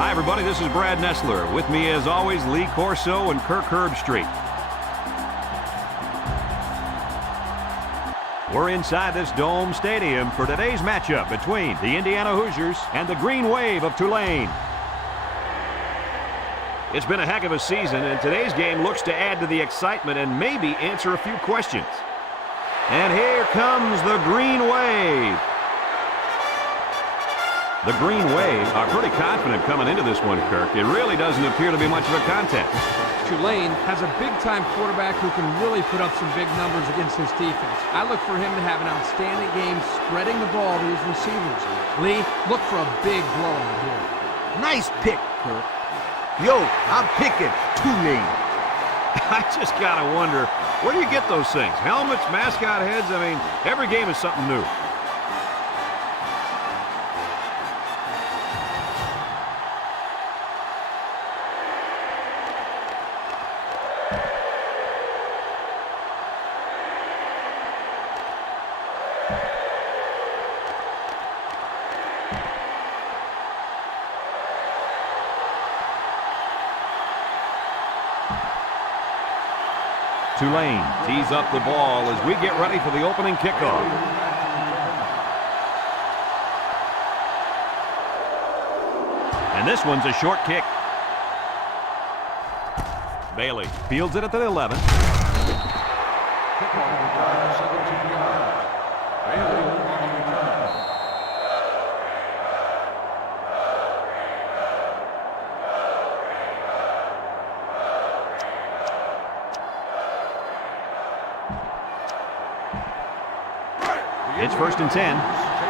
Hi, everybody. This is Brad Nessler. With me, as always, Lee Corso and Kirk Herbstreit. We're inside this Dome Stadium for today's matchup between the Indiana Hoosiers and the Green Wave of Tulane. It's been a heck of a season, and today's game looks to add to the excitement and maybe answer a few questions. And here comes the Green Wave. The Green Wave are pretty confident coming into this one, Kirk. It really doesn't appear to be much of a contest. Tulane has a big-time quarterback who can really put up some big numbers against this defense. I look for him to have an outstanding game spreading the ball to his receivers. Lee, look for a big blowout here. Nice pick, Kirk. Yo, I'm picking Tulane. I just gotta wonder, where do you get those things? Helmets, mascot heads? I mean, every game is something new. Tulane tees up the ball as we get ready for the opening kickoff. And this one's a short kick. Bailey fields it at the 11. It's 1st and 10.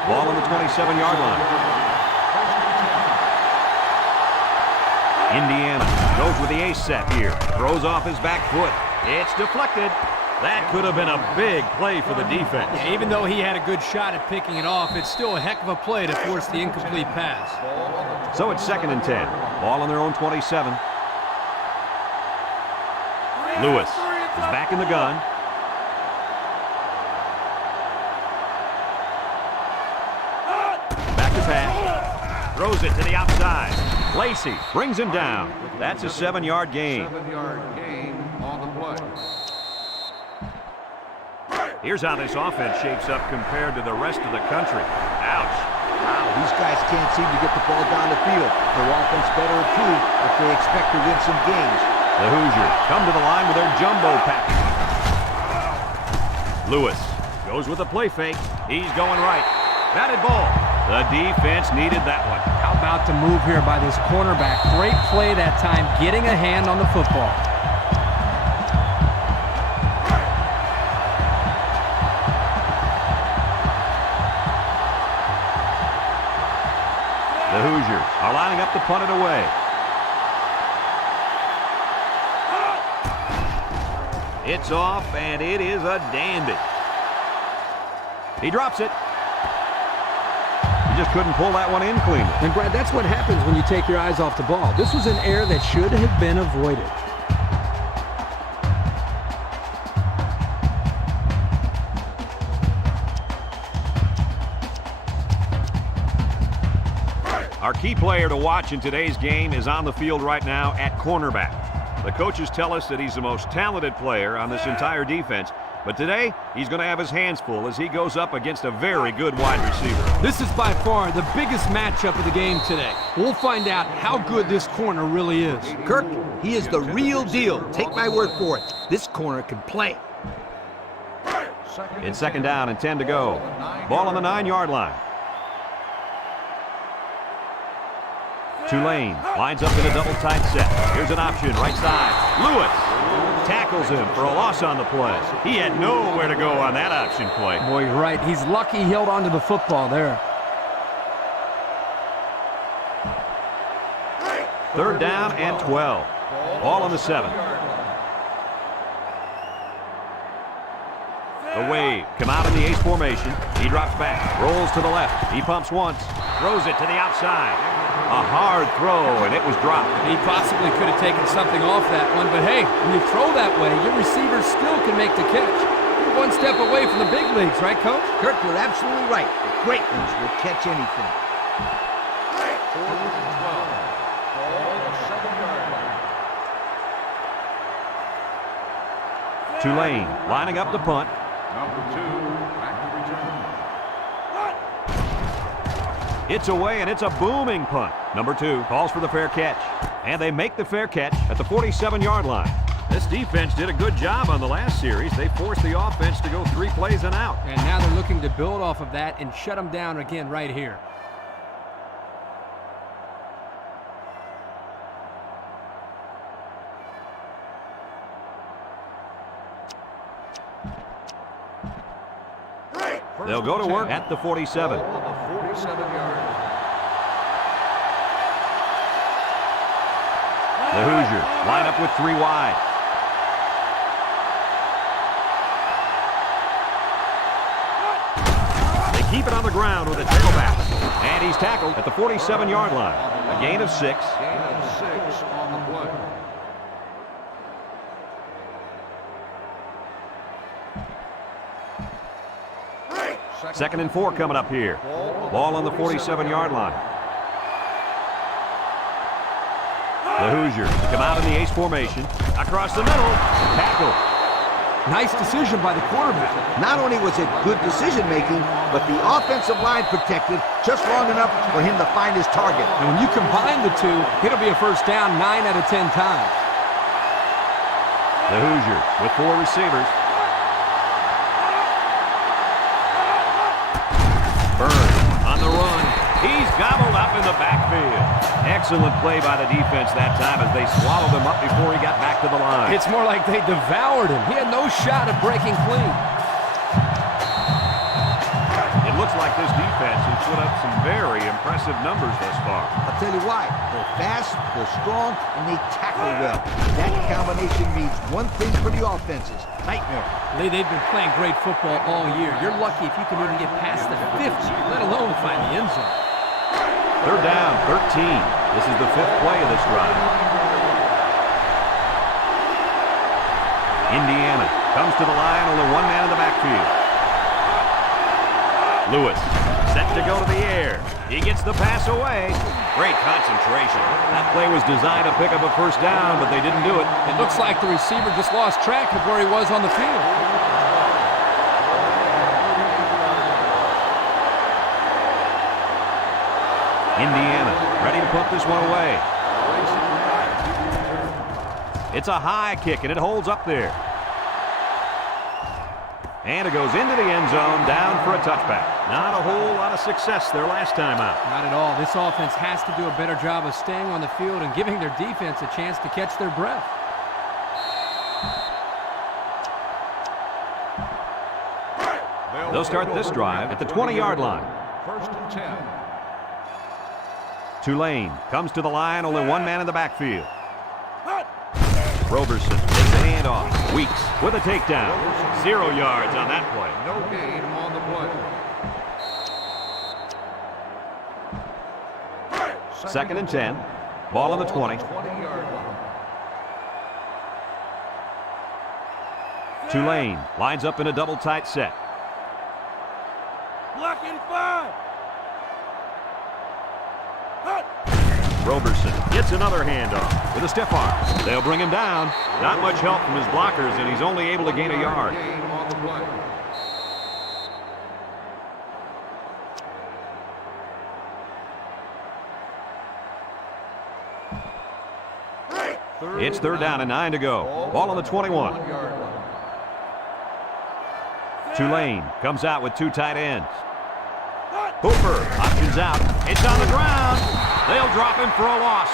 Ball on the 27-yard line. Indiana goes with the ace set here. Throws off his back foot. It's deflected. That could have been a big play for the defense. Yeah, even though he had a good shot at picking it off, it's still a heck of a play to force the incomplete pass. So it's 2nd and 10. Ball on their own 27. Lewis is back in the gun. Throws it to the outside. Lacey brings him down. That's a 7-yard gain. 7-yard gain on the play. Here's how this offense shapes up compared to the rest of the country. Ouch. Wow, these guys can't seem to get the ball down the field. Their offense better improve if they expect to win some games. The Hoosiers come to the line with their jumbo package. Lewis goes with a play fake. He's going right. Batted ball. The defense needed that one. How about the move here by this cornerback? Great play that time, getting a hand on the football. The Hoosiers are lining up to punt it away. It's off, and it is a dandy. He drops it. Just couldn't pull that one in cleanly. And Brad, that's what happens when you take your eyes off the ball. This was an error that should have been avoided. Our key player to watch in today's game is on the field right now at cornerback. The coaches tell us that he's the most talented player on this entire defense. But today, he's going to have his hands full as he goes up against a very good wide receiver. This is by far the biggest matchup of the game today. We'll find out how good this corner really is. Kirk, he is the real deal. Take my word for it. This corner can play. It's 2nd down and 10 to go. Ball on the 9-yard line. Tulane lines up in a double tight set. Here's an option, right side. Lewis tackles him for a loss on the play. He had nowhere to go on that option play. Boy, you're right. He's lucky he held onto the football there. 3rd down and 12. Ball on the 7. The Wave come out in the ace formation. He drops back, rolls to the left. He pumps once, throws it to the outside. A hard throw, and it was dropped. He possibly could have taken something off that one, but hey, when you throw that way, your receiver still can make the catch. You're one step away from the big leagues, right, Coach? Kirk, you're absolutely right. The great ones will catch anything. Tulane lining up the punt. Number 2, back to return. It's away, and it's a booming punt. Number 2 calls for the fair catch. And they make the fair catch at the 47-yard line. This defense did a good job on the last series. They forced the offense to go 3 plays and out. And now they're looking to build off of that and shut them down again right here. They'll go to work at the 47. The 47-yard. The Hoosiers line up with 3 wide. They keep it on the ground with a tailback. And he's tackled at the 47-yard line. A gain of 6. Gain of 6 on the play. Second and 4 coming up here. Ball on the 47-yard line. The Hoosiers come out in the ace formation. Across the middle. Tackle. Nice decision by the quarterback. Not only was it good decision-making, but the offensive line protected just long enough for him to find his target. And when you combine the two, it'll be a first down 9 out of 10 times. The Hoosiers with 4 receivers. Burns on the run. He's gobbled up in the backfield. Excellent play by the defense that time as they swallowed him up before he got back to the line. It's more like they devoured him. He had no shot at breaking clean. It looks like this defense has put up some very impressive numbers thus far. I'll tell you why. They're fast, they're strong, and they tackle well. That combination means one thing for the offenses. Nightmare. Lee, they've been playing great football all year. You're lucky if you can even get past the 50, let alone find the end zone. Third down, 13. This is the 5th play of this drive. Indiana comes to the line, only 1 man in the backfield. Lewis set to go to the air. He gets the pass away. Great concentration. That play was designed to pick up a first down, but they didn't do it. It looks like the receiver just lost track of where he was on the field. Indiana ready to put this one away. It's a high kick, and it holds up there. And it goes into the end zone, down for a touchback. Not a whole lot of success their last time out. Not at all. This offense has to do a better job of staying on the field and giving their defense a chance to catch their breath. They'll start this drive at the 20-yard line. First and 10. Tulane comes to the line, only 1 man in the backfield. Roberson takes the handoff. Weeks with a takedown. 0 yards on that play. No gain on the play. Second and 10. Ball on the 20. 20-yard line. Tulane lines up in a double tight set. Blocking 5. Roberson gets another handoff with a stiff arm. They'll bring him down. Not much help from his blockers, and he's only able to gain a yard. Gain on the play. It's third down and 9 to go. Ball on the 21. 1-yard line. Tulane comes out with 2 tight ends. Hooper options out. It's on the ground. They'll drop him for a loss.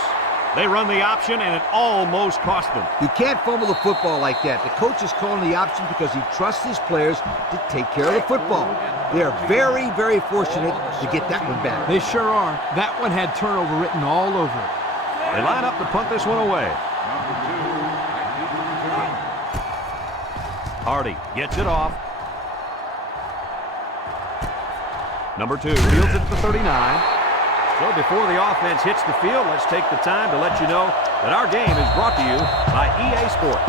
They run the option, and it almost cost them. You can't fumble the football like that. The coach is calling the option because he trusts his players to take care of the football. They are very, very fortunate to get that one back. They sure are. That one had turnover written all over it. They line up to punt this one away. Number 2, back to return. Hardy gets it off. Number 2 fields it at the 39. So before the offense hits the field, let's take the time to let you know that our game is brought to you by EA Sports.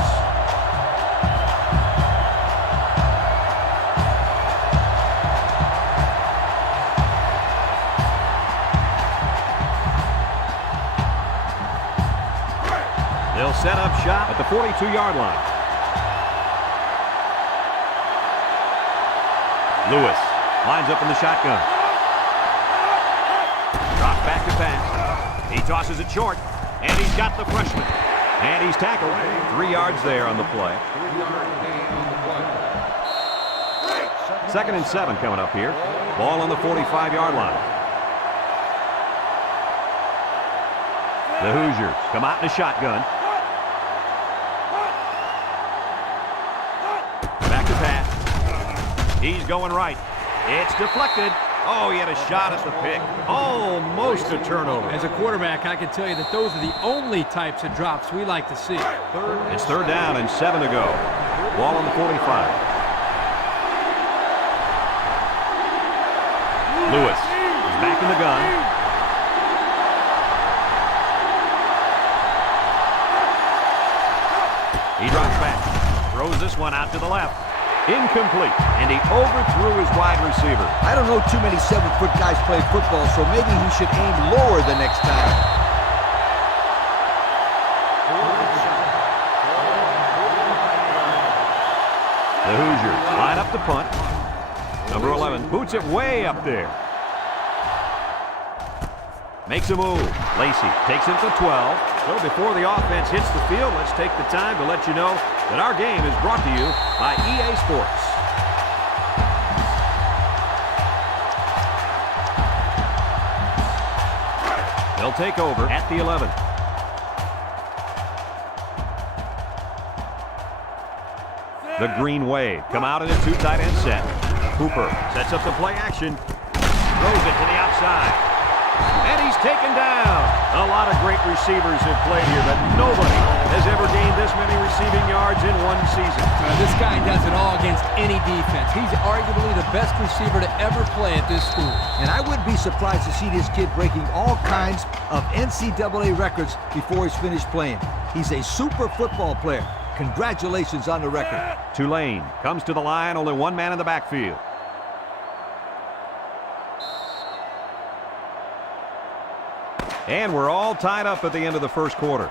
They'll set up shop at the 42-yard line. Lewis lines up in the shotgun. Drop back to pass. He tosses it short, and he's got the freshman. And he's tackled. 3 yards there on the play. 3-yard gain on the play. 2nd and 7 coming up here. Ball on the 45-yard line. The Hoosiers come out in a shotgun. Back to pass. He's going right. It's deflected. Oh, he had a shot at the pick. Almost a turnover. As a quarterback, I can tell you that those are the only types of drops we like to see. It's 3rd down and 7 to go. Ball on the 45. Lewis is back in the gun. He drops back. Throws this one out to the left. Incomplete. And he overthrew his wide receiver. I don't know too many 7-foot guys play football, so maybe he should aim lower the next time. The Hoosiers line up to punt. Number 11 boots it way up there. Makes a move. Lacey takes it to 12. So before the offense hits the field, let's take the time to let you know that our game is brought to you by EA Sports. They'll take over at the 11. The Green Wave come out in a 2 tight end set. Cooper sets up the play action. Throws it to the outside. And he's taken down. A lot of great receivers have played here, but nobody has ever gained this many receiving yards in one season. This guy does it all against any defense. He's arguably the best receiver to ever play at this school. And I wouldn't be surprised to see this kid breaking all kinds of NCAA records before he's finished playing. He's a super football player. Congratulations on the record. Tulane comes to the line, only one man in the backfield. And we're all tied up at the end of the first quarter.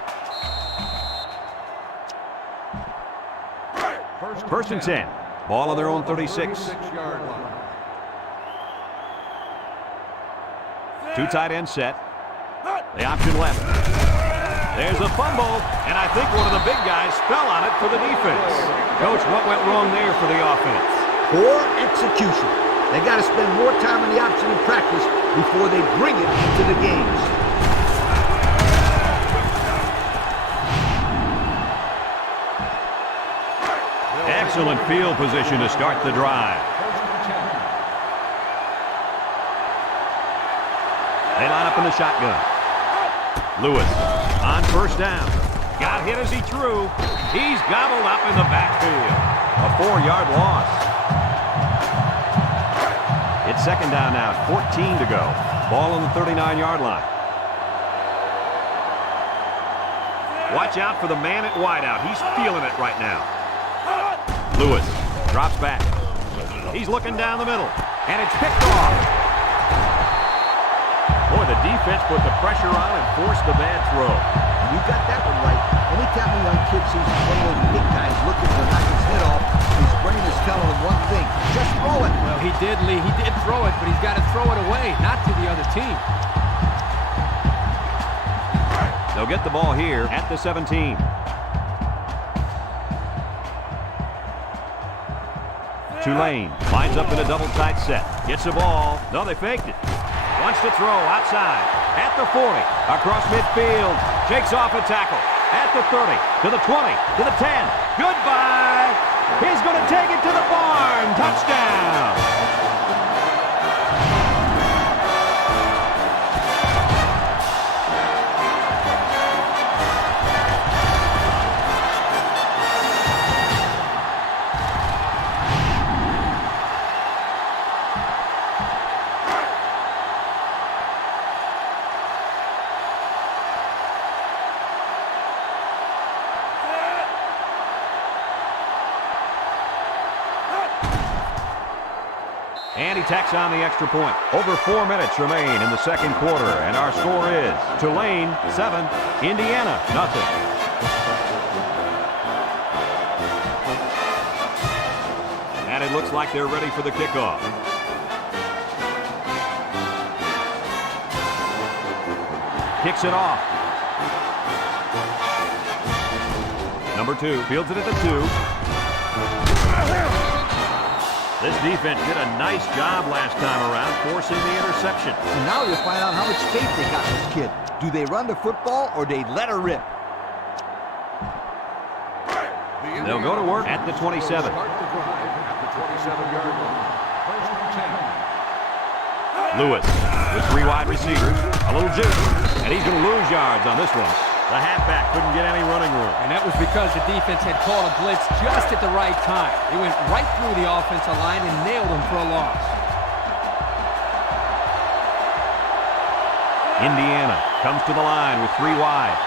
1st and 10. Ball on their own 36. 36-yard line. 2 tight end set. The option left. There's a fumble, and I think one of the big guys fell on it for the defense. Coach, what went wrong there for the offense? Poor execution. They got to spend more time on the option in practice before they bring it into the games. Excellent field position to start the drive. They line up in the shotgun. Lewis on 1st down. Got hit as he threw. He's gobbled up in the backfield. A 4-yard loss. It's 2nd down now, 14 to go. Ball on the 39-yard line. Watch out for the man at wideout. He's feeling it right now. Lewis drops back. He's looking down the middle, and it's picked off. Boy, the defense put the pressure on and forced the bad throw. You got that one right. Anytime a young kid sees one of those big guys looking to knock his head off, his brain is telling him one thing: just throw it. Well, he did, Lee. He did throw it, but he's got to throw it away, not to the other team. They'll get the ball here at the 17. Tulane lines up in a double tight set. Gets the ball. No, they faked it. Wants to throw outside. At the 40. Across midfield. Shakes off a tackle. At the 30. To the 20. To the 10. Goodbye. He's going to take it to the barn. Touchdown. And he tacks on the extra point. Over 4 minutes remain in the second quarter, and our score is Tulane 7, Indiana 0. looks like they're ready for the kickoff. Kicks it off. Number 2 fields it at the 2. This defense did a nice job last time around forcing the interception. And now you'll find out how much faith they got in this kid. Do they run the football or they let her rip? They'll go to work at the 27. Start the drive at the 27-yard line. First and 10. Lewis with 3 wide receivers. A little juice. And he's going to lose yards on this one. The halfback couldn't get any running room. And that was because the defense had called a blitz just at the right time. He went right through the offensive line and nailed him for a loss. Indiana comes to the line with 3 wide.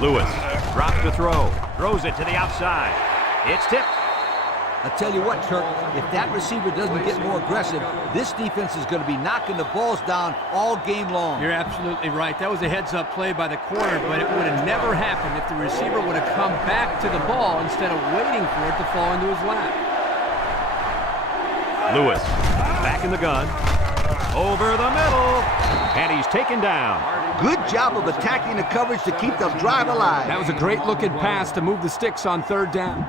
Lewis drops to throw. Throws it to the outside. It's tipped. I tell you what, Kirk, if that receiver doesn't get more aggressive, this defense is going to be knocking the balls down all game long. You're absolutely right. That was a heads-up play by the corner, but it would have never happened if the receiver would have come back to the ball instead of waiting for it to fall into his lap. Lewis back in the gun. Over the middle. And he's taken down. Good job of attacking the coverage to keep the drive alive. That was a great-looking pass to move the sticks on 3rd down.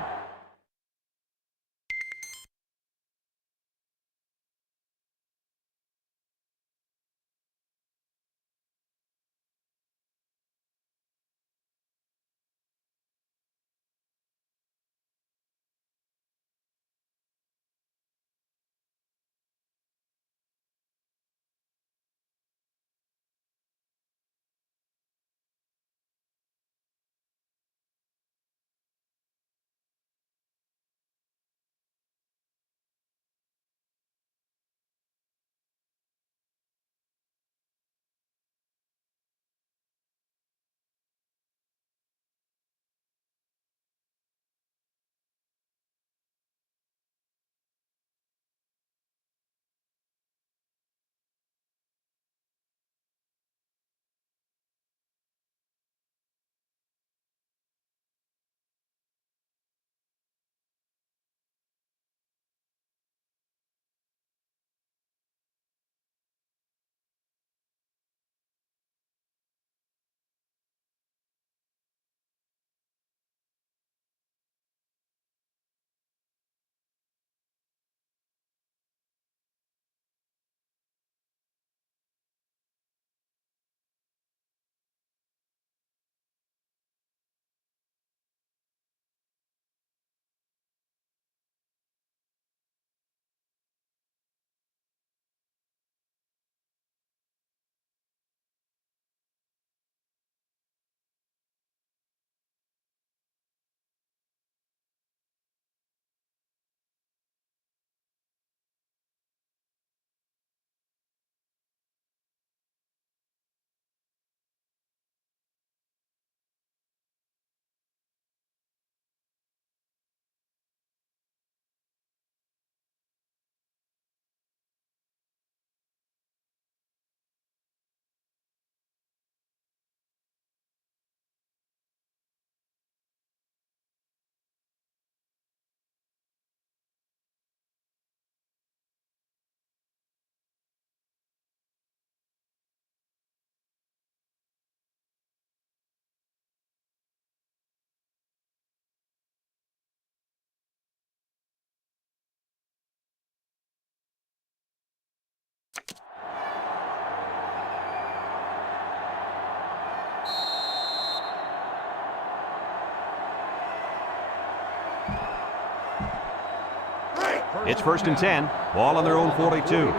It's 1st and 10. Ball on their own 42. They'll work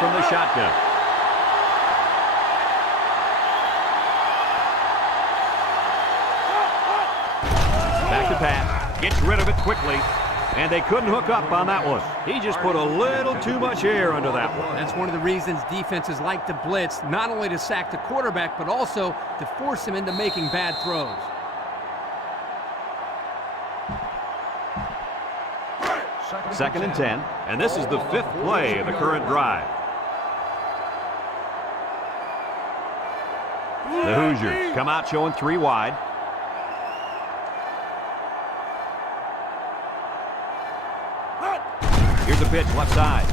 from the shotgun. Back to pass. Gets rid of it quickly. And they couldn't hook up on that one. He just put a little too much air under that one. That's one of the reasons defenses like to blitz, not only to sack the quarterback, but also to force him into making bad throws. Second and 10, and this is the 5th play of the current drive. The Hoosiers come out showing 3 wide. Here's the pitch, left side.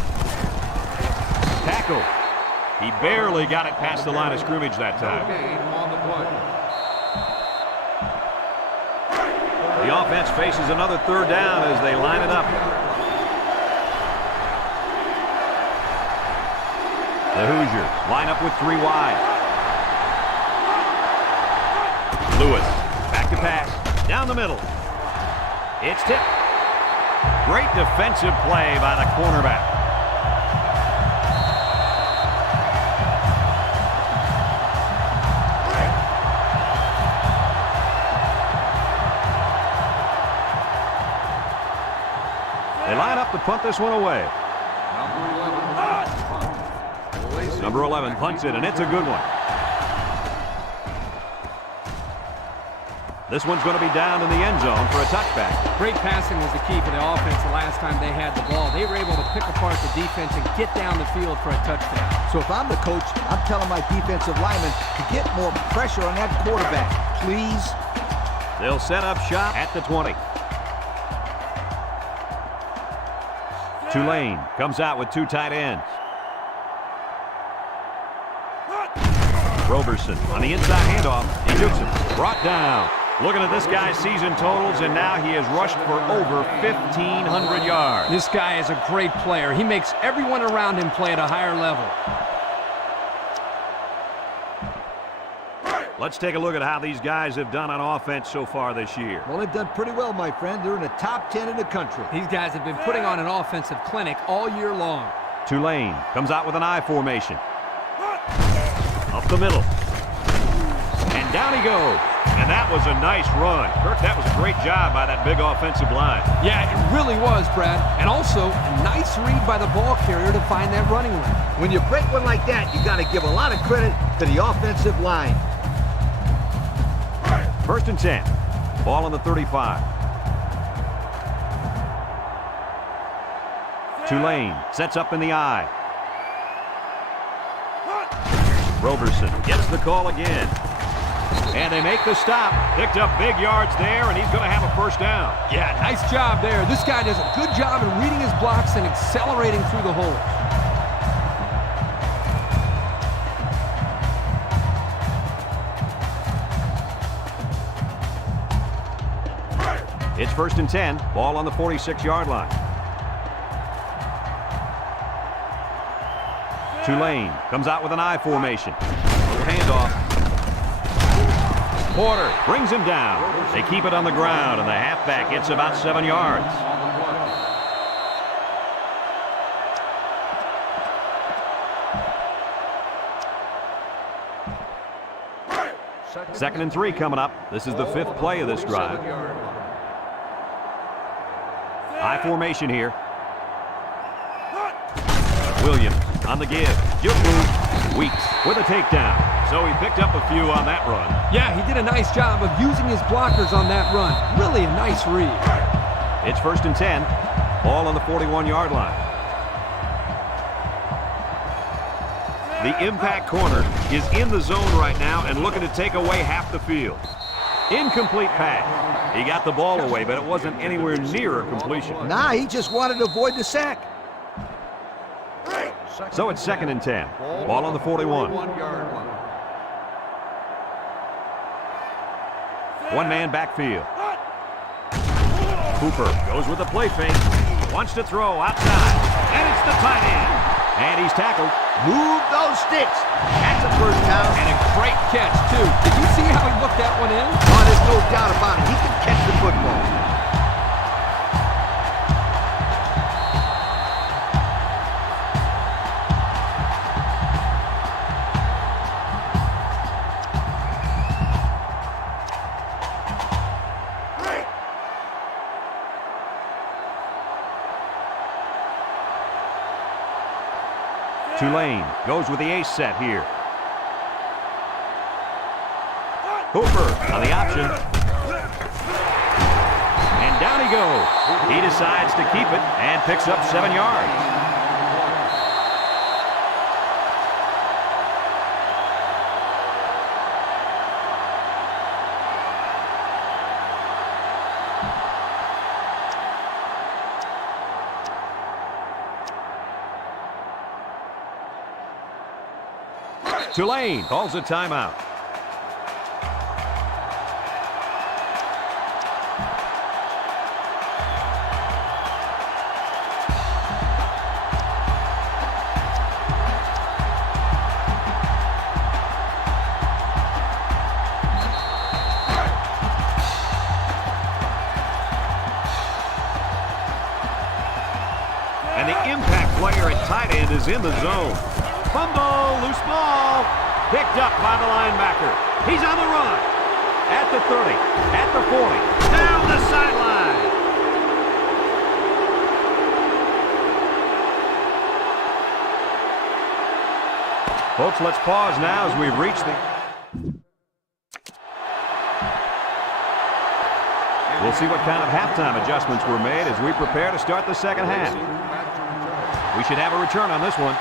Tackle. He barely got it past the line of scrimmage that time. On the play. The offense faces another 3rd down as they line it up. The Hoosiers line up with 3 wide. Lewis, back to pass, down the middle. It's tipped. Great defensive play by the cornerback. They line up to punt this one away. Number 11 punts it, and it's a good one. This one's going to be down in the end zone for a touchback. Great passing was the key for the offense the last time they had the ball. They were able to pick apart the defense and get down the field for a touchdown. So if I'm the coach, I'm telling my defensive linemen to get more pressure on that quarterback, please. They'll set up shop at the 20. Tulane comes out with 2 tight ends. Roberson on the inside handoff. He jukes him. Brought down. Looking at this guy's season totals, and now he has rushed for over 1,500 yards. This guy is a great player. He makes everyone around him play at a higher level. Let's take a look at how these guys have done on offense so far this year. Well, they've done pretty well, my friend. They're in the top 10 in the country. These guys have been putting on an offensive clinic all year long. Tulane comes out with an I formation. Up the middle. And down he goes. And that was a nice run. Kirk, that was a great job by that big offensive line. Yeah, it really was, Brad. And also, a nice read by the ball carrier to find that running lane. When you break one like that, you got to give a lot of credit to the offensive line. 1st and 10. Ball on the 35. Tulane sets up in the I. Roberson gets the call again. And they make the stop. Picked up big yards there, and he's going to have a 1st down. Yeah, nice job there. This guy does a good job in reading his blocks and accelerating through the hole. It's 1st and 10. Ball on the 46-yard line. Tulane comes out with an I formation. Little handoff. Porter brings him down. They keep it on the ground, and the halfback gets about 7 yards. Second and 3 coming up. This is the 5th play of this drive. I formation here. Williams on the give. Juke move. Weeks with a takedown. So he picked up a few on that run. Yeah, he did a nice job of using his blockers on that run. Really a nice read. It's 1st and 10. Ball on the 41-yard line. The impact corner is in the zone right now and looking to take away half the field. Incomplete pass. He got the ball away, but it wasn't anywhere near a completion. Nah, he just wanted to avoid the sack. So it's 2nd and 10. Ball on the 41. One-man backfield. Cooper goes with the play fake. Wants to throw outside. And it's the tight end. And he's tackled. Move those sticks. That's a 1st down. And a great catch, too. Did you see how he looked that one in? Oh, there's no doubt about it. He can catch the football. Tulane goes with the ace set here. Hooper on the option. And down he goes. He decides to keep it and picks up 7 yards. Tulane calls a timeout. And the impact player at tight end is in the zone. Fumble, loose ball, picked up by the linebacker. He's on the run. At the 30, at the 40, down the sideline. Folks, let's pause now as we've reached the... We'll see what kind of halftime adjustments were made as we prepare to start the second half. We should have a return on this one.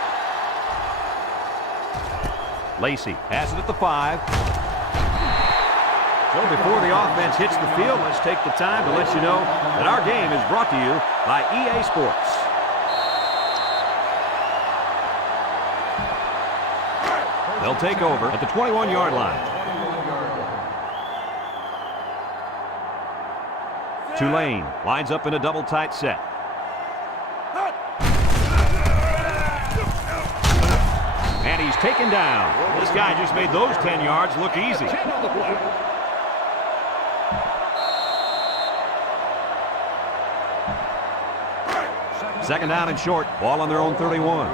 Lacey has it at the 5. So before the offense hits the field, let's take the time to let you know that our game is brought to you by EA Sports. They'll take over at the 21-yard line. Tulane lines up in a double tight set. And he's taken down. This guy just made those 10 yards look easy. Second down and short. Ball on their own 31.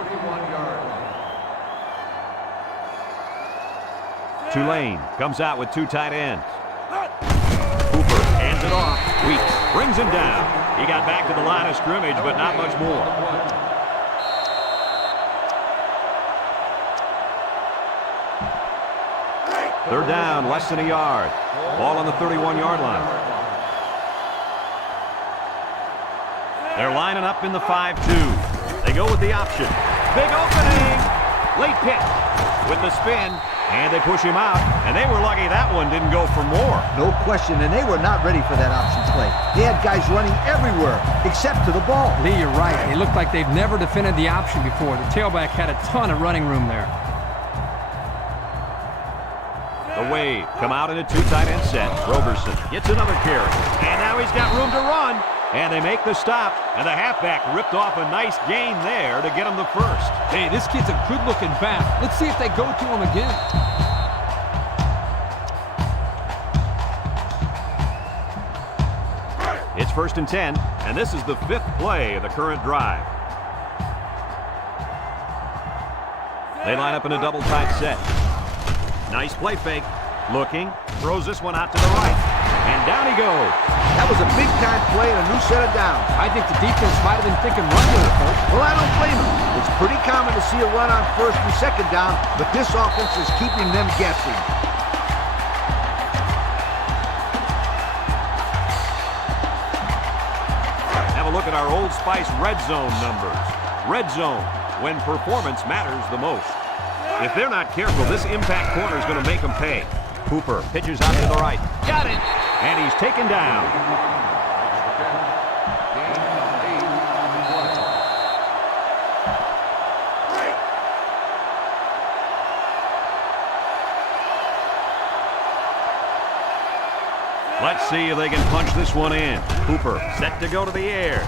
Tulane comes out with 2 tight ends. Hooper hands it off. Weeks brings him down. He got back to the line of scrimmage, but not much more. Third down, less than a yard. Ball on the 31-yard line. They're lining up in the 5-2. They go with the option. Big opening. Late pick with the spin. And they push him out. And they were lucky that one didn't go for more. No question, and they were not ready for that option play. They had guys running everywhere except to the ball. Lee, you're right. They look like they've never defended the option before. The tailback had a ton of running room there. The Wave come out in a 2 tight end set. Roberson gets another carry. And now he's got room to run. And they make the stop. And the halfback ripped off a nice gain there to get him the first. Hey, this kid's a good-looking back. Let's see if they go to him again. It's 1st and 10. And this is the 5th play of the current drive. They line up in a double tight set. Nice play fake. Looking. Throws this one out to the right. And down he goes. That was a big-time play and a new set of downs. I think the defense might have been thinking run with it, Coach. Well, I don't blame them. It's pretty common to see a run on 1st and 2nd down, but this offense is keeping them guessing. Have a look at our Old Spice red zone numbers. Red zone, when performance matters the most. If they're not careful, this impact corner is going to make them pay. Cooper pitches out to the right. Got it! And he's taken down. Let's see if they can punch this one in. Cooper set to go to the air.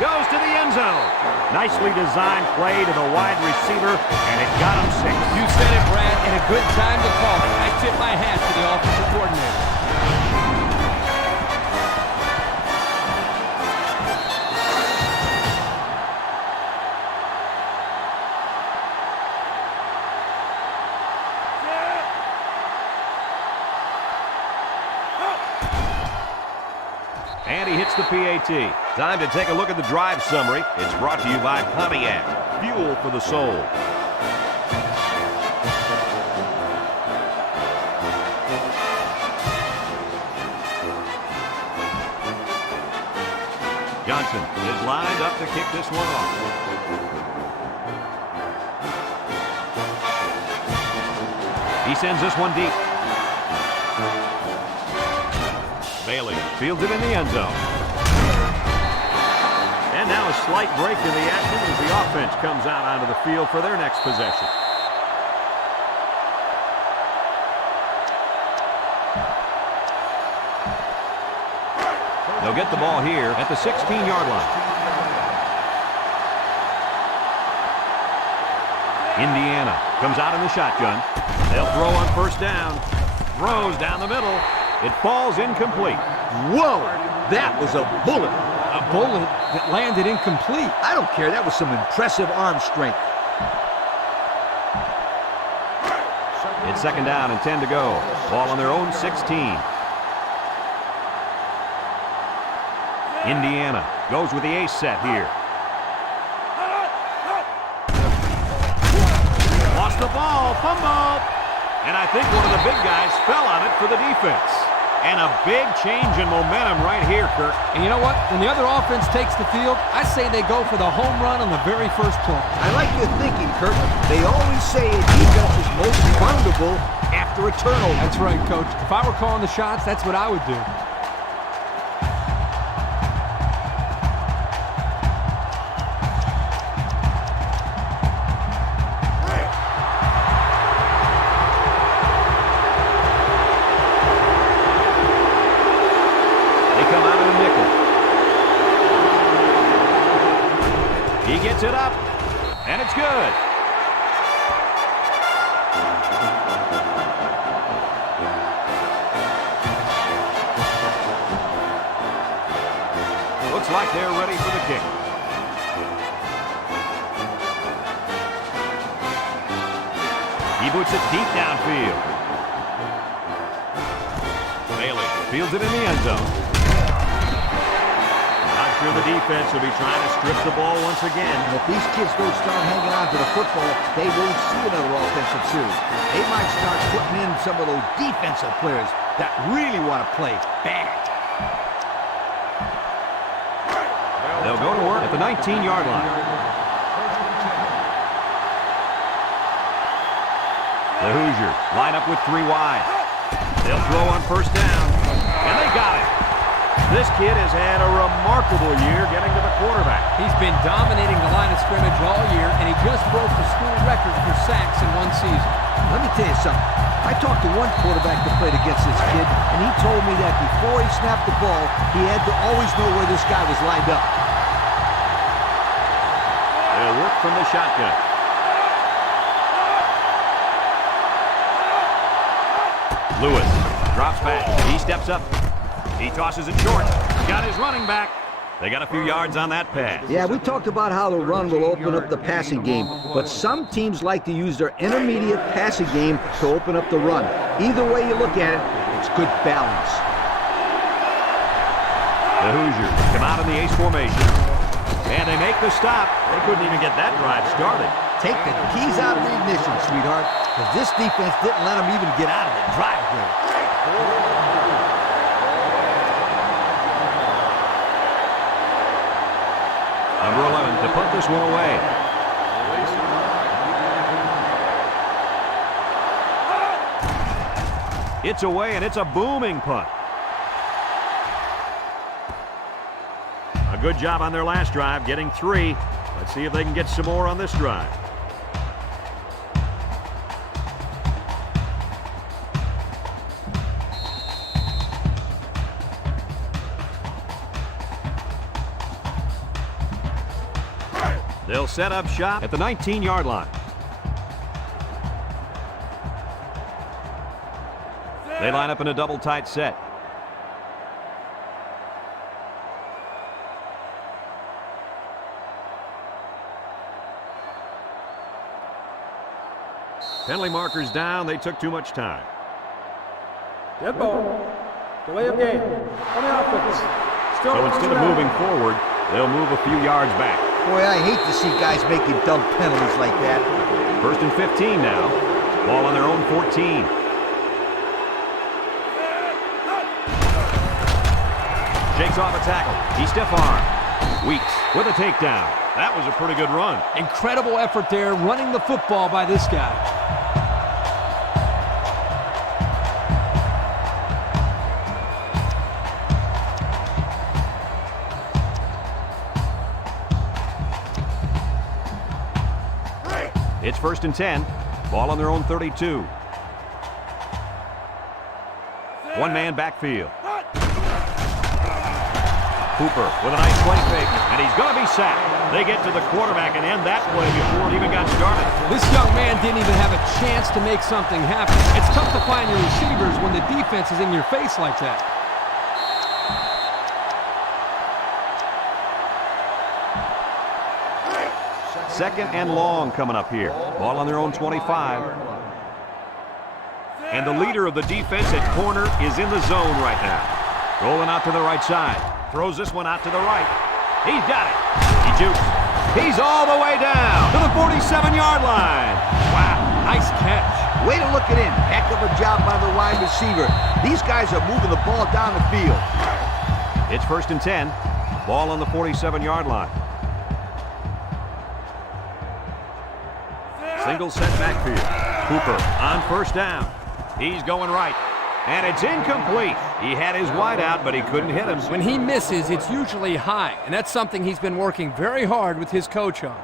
Goes to the end zone. Nicely designed play to the wide receiver, and it got him 6. You said it, Brad, and a good time to call it. I tip my hat to the offensive coordinator. And he hits the PAT. Time to take a look at the drive summary. It's brought to you by Pontiac. Fuel for the soul. Johnson is lined up to kick this one off. He sends this one deep. Bailey fields it in the end zone. And now a slight break in the action as the offense comes out onto the field for their next possession. get the ball here at the 16-yard line. Indiana comes out in the shotgun. They'll throw on first down. Throws down the middle. It falls incomplete. Whoa, that was a bullet. A bullet that landed incomplete. I don't care. That was some impressive arm strength. It's second down and 10 to go. Ball on their own 16. Indiana goes with the ace set here. Lost the ball, fumble. And I think one of the big guys fell on it for the defense. And a big change in momentum right here, Kirk. And you know what? When the other offense takes the field, I say they go for the home run on the very first play. I like your thinking, Kirk. They always say a defense is most vulnerable after a turnover. That's right, Coach. If I were calling the shots, that's what I would do. He gets it up, and it's good. Looks like they're ready for the kick. He boots it deep downfield. Bailey fields it in the end zone. The defense will be trying to strip the ball once again. And if these kids don't start hanging on to the football, they won't see another offensive series. They might start putting in some of those defensive players that really want to play bad. They'll go to work at the 19-yard line. The Hoosiers line up with 3 wide. They'll throw on first down, and they got it. This kid has had a remarkable year getting to the quarterback. He's been dominating the line of scrimmage all year, and he just broke the school record for sacks in one season. Let me tell you something. I talked to one quarterback that played against this kid, and he told me that before he snapped the ball, he had to always know where this guy was lined up. They'll work from the shotgun. Lewis drops back. He steps up. He tosses it short. Got his running back. They got a few yards on that pass. Yeah, we talked about how the run will open up the passing game, but some teams like to use their intermediate passing game to open up the run. Either way you look at it, it's good balance. The Hoosiers come out in the ace formation, and they make the stop. They couldn't even get that drive started. Take the keys out of the ignition, sweetheart, because this defense didn't let them even get out of the driveway. Number 11 to punt this one away. It's away, and it's a booming punt. A good job on their last drive, getting 3. Let's see if they can get some more on this drive. They'll set up shop at the 19-yard line. They line up in a double tight set. Penalty markers down. They took too much time. Dead ball. Delay of game. On the offense. So instead of moving forward, they'll move a few yards back. Boy, I hate to see guys making dumb penalties like that. First and 15 now. Ball on their own 14. Shakes off a tackle. He stiff arm. Weeks with a takedown. That was a pretty good run. Incredible effort there running the football by this guy. It's first and 10. Ball on their own 32. One man backfield. Hooper with a nice play fake, and he's going to be sacked. They get to the quarterback and end that play before it even got started. This young man didn't even have a chance to make something happen. It's tough to find your receivers when the defense is in your face like that. Second and long coming up here. Ball on their own 25. And the leader of the defense at corner is in the zone right now. Rolling out to the right side. Throws this one out to the right. He's got it. He jukes. He's all the way down to the 47-yard line. Wow, nice catch. Way to look it in. Heck of a job by the wide receiver. These guys are moving the ball down the field. It's 1st and 10. Ball on the 47-yard line. Single set backfield. Hooper on 1st down. He's going right. And it's incomplete. He had his wide out, but he couldn't hit him. When he misses, it's usually high, and that's something he's been working very hard with his coach on.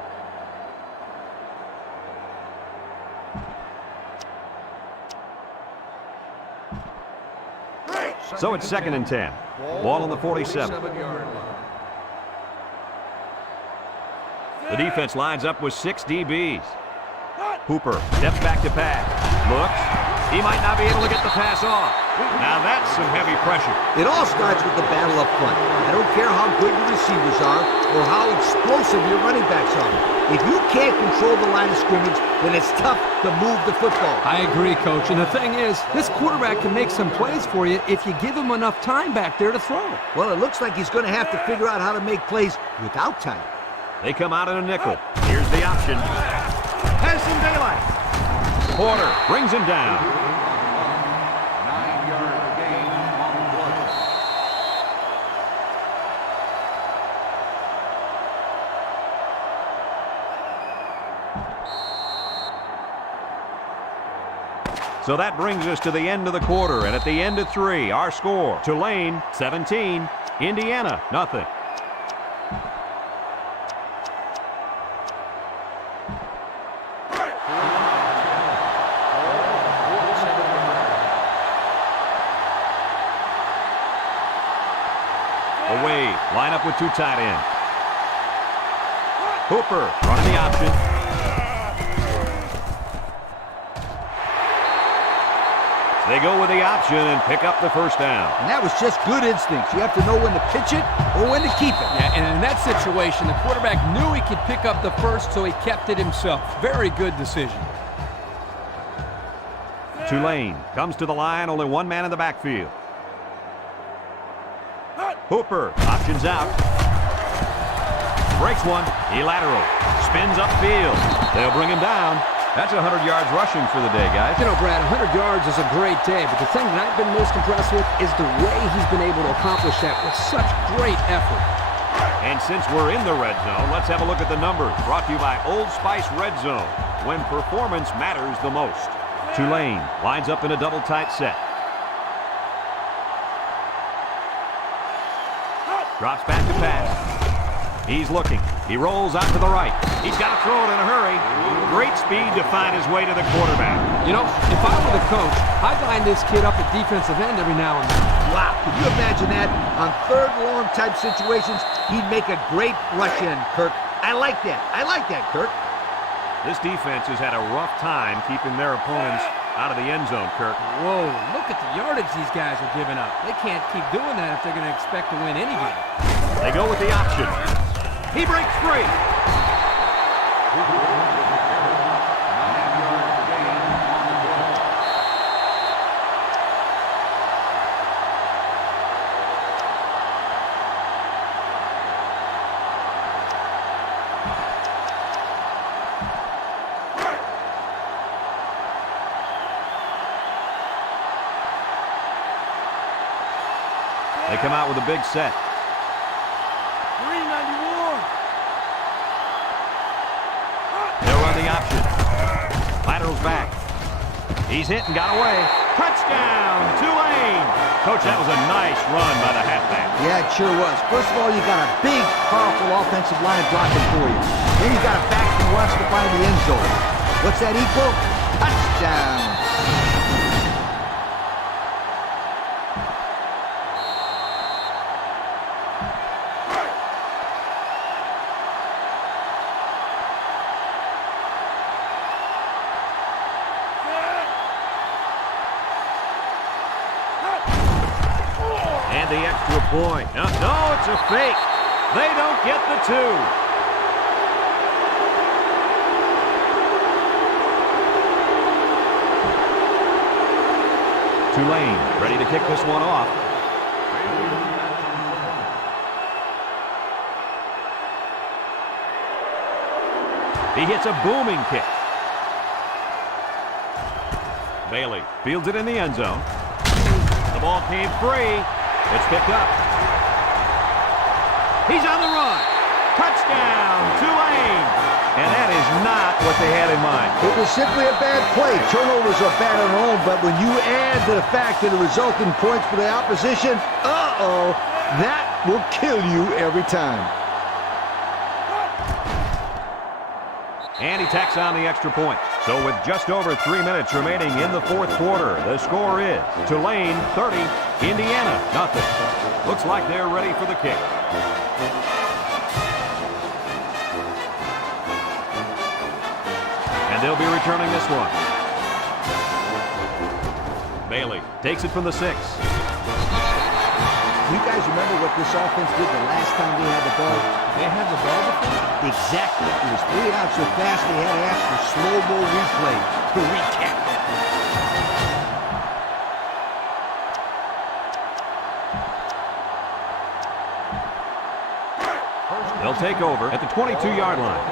So it's 2nd and 10. Ball on the 47. The defense lines up with 6 DBs. Hooper steps back to pass. Looks. He might not be able to get the pass off. Now that's some heavy pressure. It all starts with the battle up front. I don't care how good your receivers are or how explosive your running backs are. If you can't control the line of scrimmage, then it's tough to move the football. I agree, Coach. And the thing is, this quarterback can make some plays for you if you give him enough time back there to throw. Well, it looks like he's going to have to figure out how to make plays without time. They come out in a nickel. Here's the option. Has some daylight. Porter brings him down. 9-yard gain on the play. So that brings us to the end of the quarter, and at the end of 3, our score, Tulane 17, Indiana nothing. Away, line up with 2 tight ends. Hooper running the option. They go with the option and pick up the 1st down. And that was just good instincts. You have to know when to pitch it or when to keep it. Yeah, and in that situation, the quarterback knew he could pick up the 1st, so he kept it himself. Very good decision. Tulane comes to the line, only 1 man in the backfield. Hooper options out. Breaks one. He lateral. Spins upfield. They'll bring him down. That's 100 yards rushing for the day, guys. You know, Brad, 100 yards is a great day, but the thing that I've been most impressed with is the way he's been able to accomplish that with such great effort. And since we're in the red zone, let's have a look at the numbers. Brought to you by Old Spice Red Zone, when performance matters the most. Tulane lines up in a double tight set. Drops back to pass. He's looking. He rolls out to the right. He's got to throw it in a hurry. Great speed to find his way to the quarterback. You know, if I were the coach, I'd line this kid up at defensive end every now and then. Wow, could you imagine that? On 3rd long type situations, he'd make a great rush in, Kirk. I like that. I like that, Kirk. This defense has had a rough time keeping their opponents out of the end zone, Kirk. Whoa, look at the yardage these guys are giving up. They can't keep doing that if they're going to expect to win any game. They go with the option. He breaks free. 9-yard gain on the play. They come out with a big set. 391. They'll run the option. Laterals back. He's hit and got away. Touchdown, Tulane. Coach, that was a nice run by the halfback. Yeah, it sure was. First of all, you got a big, powerful offensive line blocking for you. Then you got a back who wants to find the end zone. What's that equal? Touchdown. the extra point. No, it's a fake. They don't get the two. Tulane ready to kick this one off. He hits a booming kick. Bailey fields it in the end zone. The ball came free. It's picked up. He's on the run. Touchdown, Tulane. And that is not what they had in mind. It was simply a bad play. Turnovers are bad on their own, but when you add to the fact that it resulted in points for the opposition, that will kill you every time. And he tacks on the extra point. So with just over 3 minutes remaining in the fourth quarter, the score is Tulane 30, Indiana nothing. Looks like they're ready for the kick. And they'll be returning this one. Bailey takes it from the 6. You guys remember what this offense did the last time they had the ball? They had the ball before? Exactly. It was 3 out so fast they had to ask for slow-mo replay to recap. They'll take over at the 22-yard line.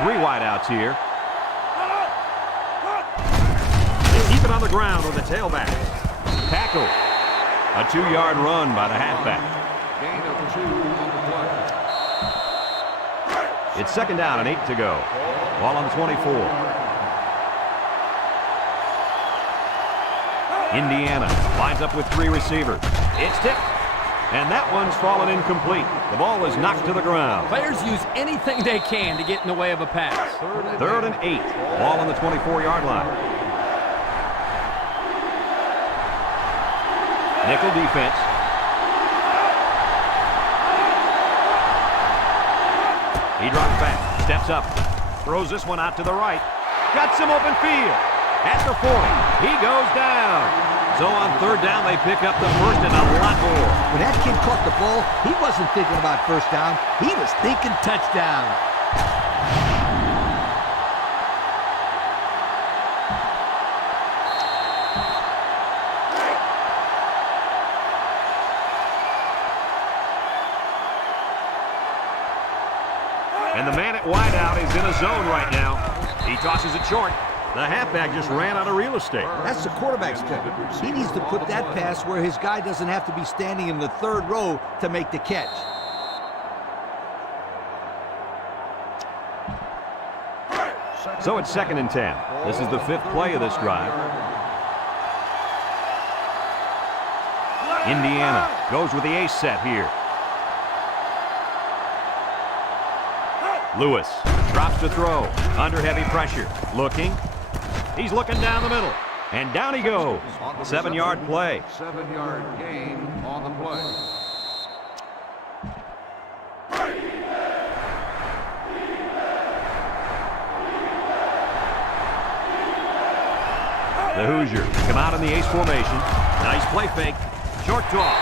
3 wideouts here. They keep it on the ground with the tailback. Tackle. A 2-yard run by the halfback. Gain of 2 on the play. It's 2nd down and 8 to go. Ball on the 24. Indiana lines up with 3 receivers. It's tipped. And that one's fallen incomplete. The ball is knocked to the ground. Players use anything they can to get in the way of a pass. 3rd and 8. Ball on the 24-yard line. Nickel defense. He drops back, steps up, throws this one out to the right. Got some open field. At the 40, he goes down. So on 3rd down, they pick up the first and a lot more. When that kid caught the ball, he wasn't thinking about first down. He was thinking touchdown. And the man at wideout is in a zone right now. He tosses it short. The halfback just ran out of real estate. That's the quarterback's job. He needs to put that pass where his guy doesn't have to be standing in the 3rd row to make the catch. So it's 2nd and 10. This is the 5th play of this drive. Indiana goes with the ace set here. Lewis drops to throw. Under heavy pressure. Looking. He's looking down the middle. And down he goes. 7-yard play. 7-yard gain on the play. The Hoosiers come out in the ace formation. Nice play fake. Short toss.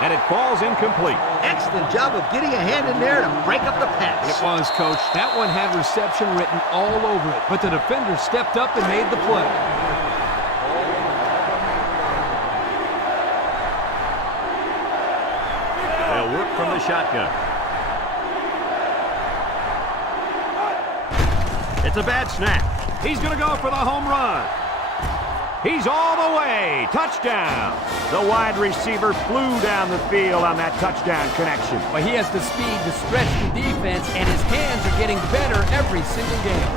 And it falls incomplete. Excellent job of getting a hand in there to break up the pass. It was, Coach. That one had reception written all over it, but the defender stepped up and made the play. They'll work from the shotgun. It's a bad snap. He's going to go for the home run. He's all the way. Touchdown. The wide receiver flew down the field on that touchdown connection. But he has the speed to stretch the defense, and his hands are getting better every single game.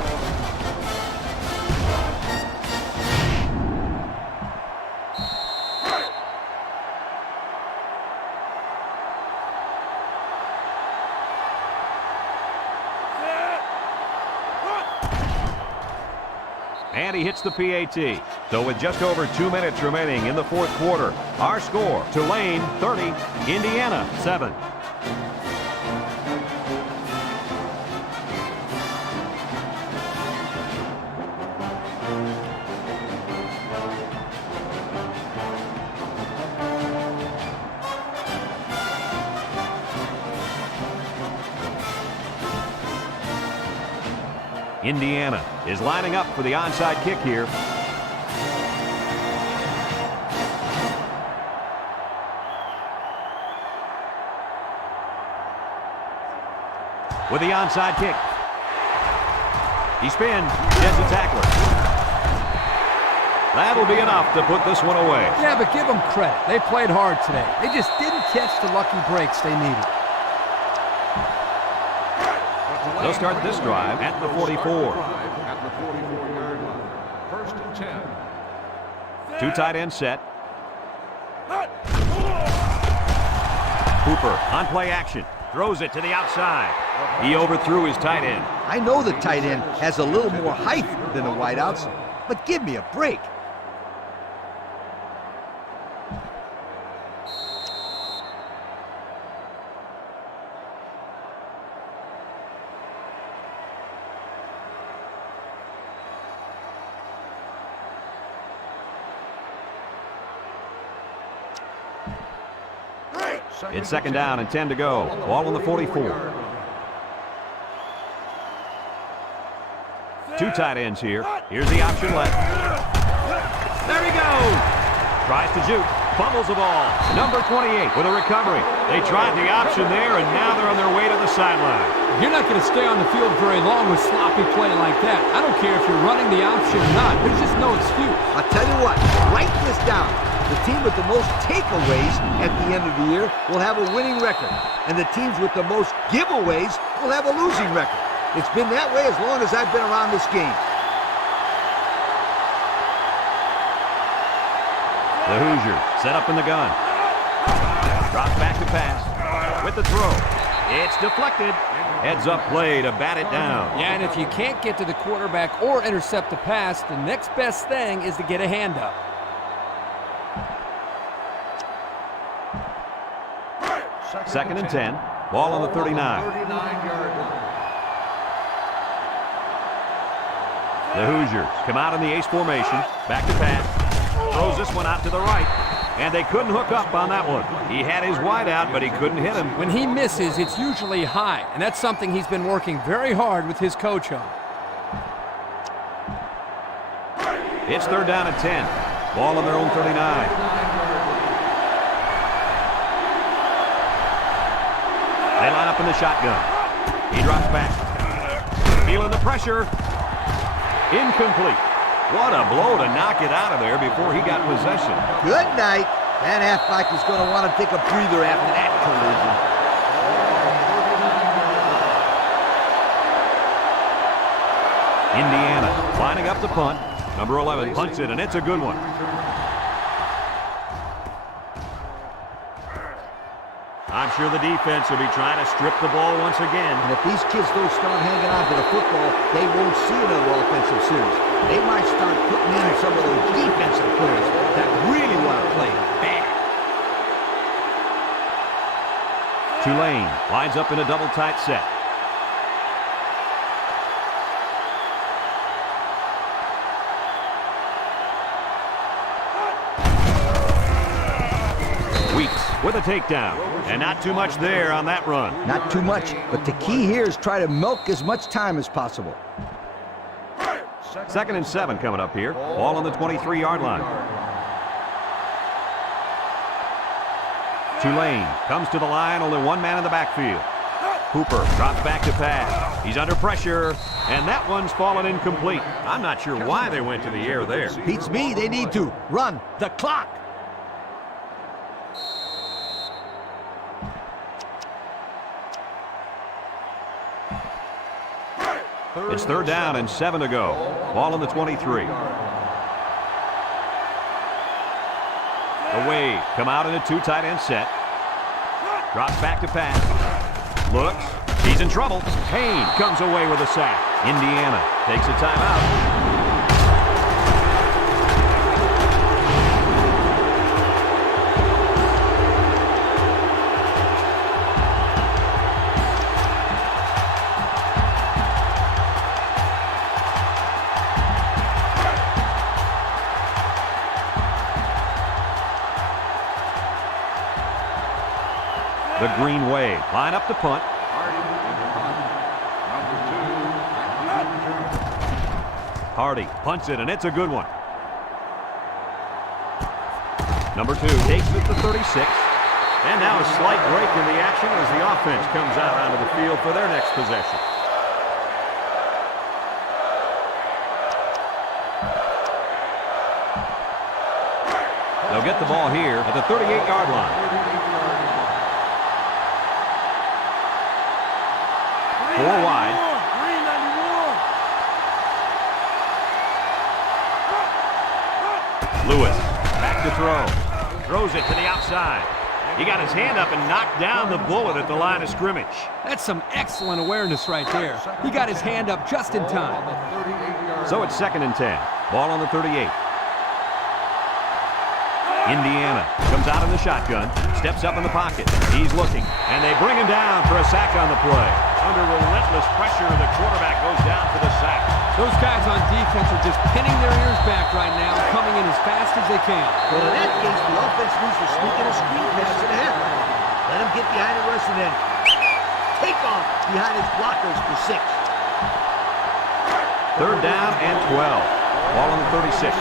And he hits the PAT. So with just over 2 minutes remaining in the fourth quarter, our score, Tulane 30, Indiana 7. Indiana is lining up for the onside kick here. With the onside kick. He spins, gets a tackler. That'll be enough to put this one away. Yeah, but give them credit. They played hard today. They just didn't catch the lucky breaks they needed. They'll start this drive at the 44. At the 44-yard line. First and 10. Two tight end set. Hooper on play action. Throws it to the outside. He overthrew his tight end. I know the tight end has a little more height than the wideouts, but give me a break. It's second down and 10 to go. Ball on the 44. Two tight ends here. Here's the option left. There he goes. Tries to juke. Fumbles the ball. Number 28 with a recovery. They tried the option there, and now they're on their way to the sideline. You're not going to stay on the field very long with sloppy play like that. I don't care if you're running the option or not. There's just no excuse. I'll tell you what, write this down. The team with the most takeaways at the end of the year will have a winning record, and the teams with the most giveaways will have a losing record. It's been that way as long as I've been around this game. The Hoosiers set up in the gun. Drops back to pass. With the throw. It's deflected. Heads up play to bat it down. Yeah, and if you can't get to the quarterback or intercept the pass, the next best thing is to get a hand up. Second and 10. Ball on the 39. 39-yard line. The Hoosiers come out in the ace formation. Back to pass. Throws this one out to the right. And they couldn't hook up on that one. He had his wide out, but he couldn't hit him. When he misses, it's usually high, and that's something he's been working very hard with his coach on. It's third down and 10. Ball on their own 39. They line up in the shotgun. He drops back. Feeling the pressure. Incomplete. What a blow to knock it out of there before he got possession. Good night. That halfback is going to want to take a breather after that collision. Indiana lining up the punt. Number 11 punts it, and it's a good one. I'm sure the defense will be trying to strip the ball once again. And if these kids don't start hanging on to the football, they won't see another offensive series. They might start putting in some of those defensive players that really want to play bad. Tulane lines up in a double tight set. With a takedown, and not too much there on that run. Not too much, but the key here is try to milk as much time as possible. Second and 7 coming up here. Ball on the 23-yard line. Tulane comes to the line, only one man in the backfield. Hooper drops back to pass. He's under pressure, and that one's fallen incomplete. I'm not sure why they went to the air there. Beats me, they need to run the clock. It's third down and 7 to go. Ball on the 23. Away, come out in a two tight end set. Drops back to pass. Looks, he's in trouble. Payne comes away with a sack. Indiana takes a timeout. The Green Wave line up to punt. Number 2. Hardy punts it, and it's a good one. Number 2 takes it to 36. And now a slight break in the action as the offense comes out onto the field for their next possession. They'll get the ball here at the 38-yard line. 4 wide. Lewis, back to throw. Throws it to the outside. He got his hand up and knocked down the bullet at the line of scrimmage. That's some excellent awareness right there. He got his hand up just in time. So it's 2nd and 10. Ball on the 38. Indiana comes out in the shotgun, steps up in the pocket. He's looking, and they bring him down for a sack on the play. Under relentless pressure, the quarterback goes down for the sack. Those guys on defense are just pinning their ears back right now, coming in as fast as they can. Well, in that case, the offense needs to sneak in a screen pass to the half. Let him get behind the rush and then take off behind his blockers for 6. 3rd down and 12. Ball on the 36.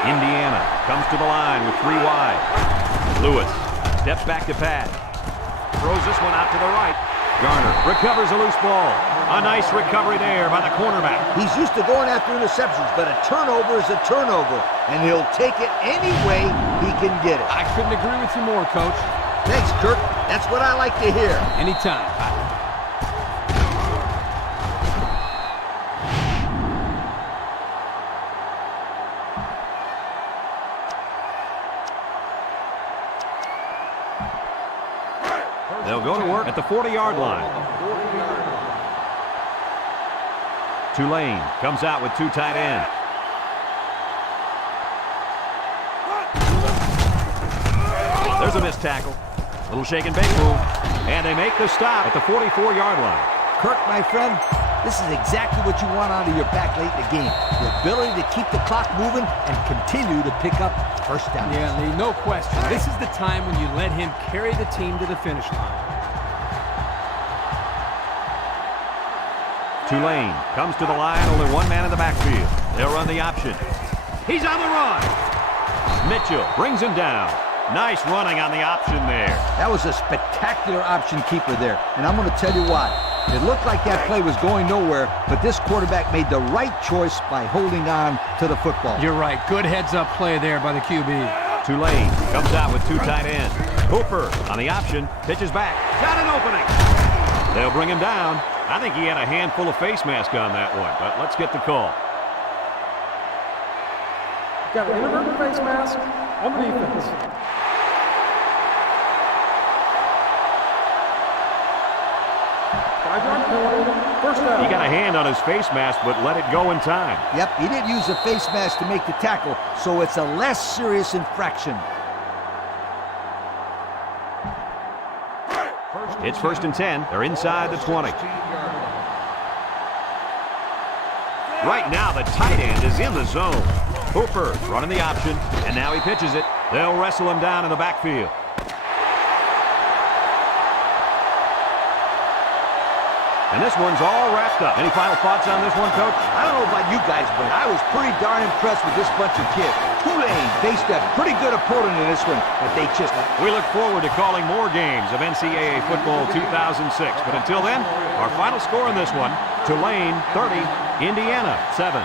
Indiana comes to the line with 3 wide. Lewis steps back to pass. Throws this one out to the right. Garner recovers a loose ball. A nice recovery there by the cornerback. He's used to going after interceptions, but a turnover is a turnover, and he'll take it any way he can get it. I couldn't agree with you more, Coach. Thanks, Kirk. That's what I like to hear. Anytime. They'll go to work at the 40-yard line. Tulane comes out with 2 tight ends. There's a missed tackle. Little shake and bake move. And they make the stop at the 44-yard line. Kirk, my friend, this is exactly what you want out of your back late in the game. The ability to keep the clock moving and continue to pick up first down. Yeah, Lee, no question. This is the time when you let him carry the team to the finish line. Tulane comes to the line, only 1 man in the backfield. They'll run the option. He's on the run. Mitchell brings him down. Nice running on the option there. That was a spectacular option keeper there, and I'm going to tell you why. It looked like that play was going nowhere, but this quarterback made the right choice by holding on to the football. You're right. Good heads-up play there by the QB. Tulane comes out with 2 tight ends. Hooper on the option, pitches back. Got an opening. They'll bring him down. I think he had a handful of face mask on that one, but let's get the call. Got an inadvertent face mask on the defense. First down. He got a hand on his face mask, but let it go in time. Yep, he didn't use a face mask to make the tackle, so it's a less serious infraction. It's 1st and 10. They're inside the 20. Right now, the tight end is in the zone. Hooper running the option, and now he pitches it. They'll wrestle him down in the backfield. And this one's all wrapped up. Any final thoughts on this one, Coach? I don't know about you guys, but I was pretty darn impressed with this bunch of kids. Tulane faced a pretty good opponent in this one, but they just... We look forward to calling more games of NCAA football 2006. But until then, our final score in this one, Tulane 30, Indiana 7.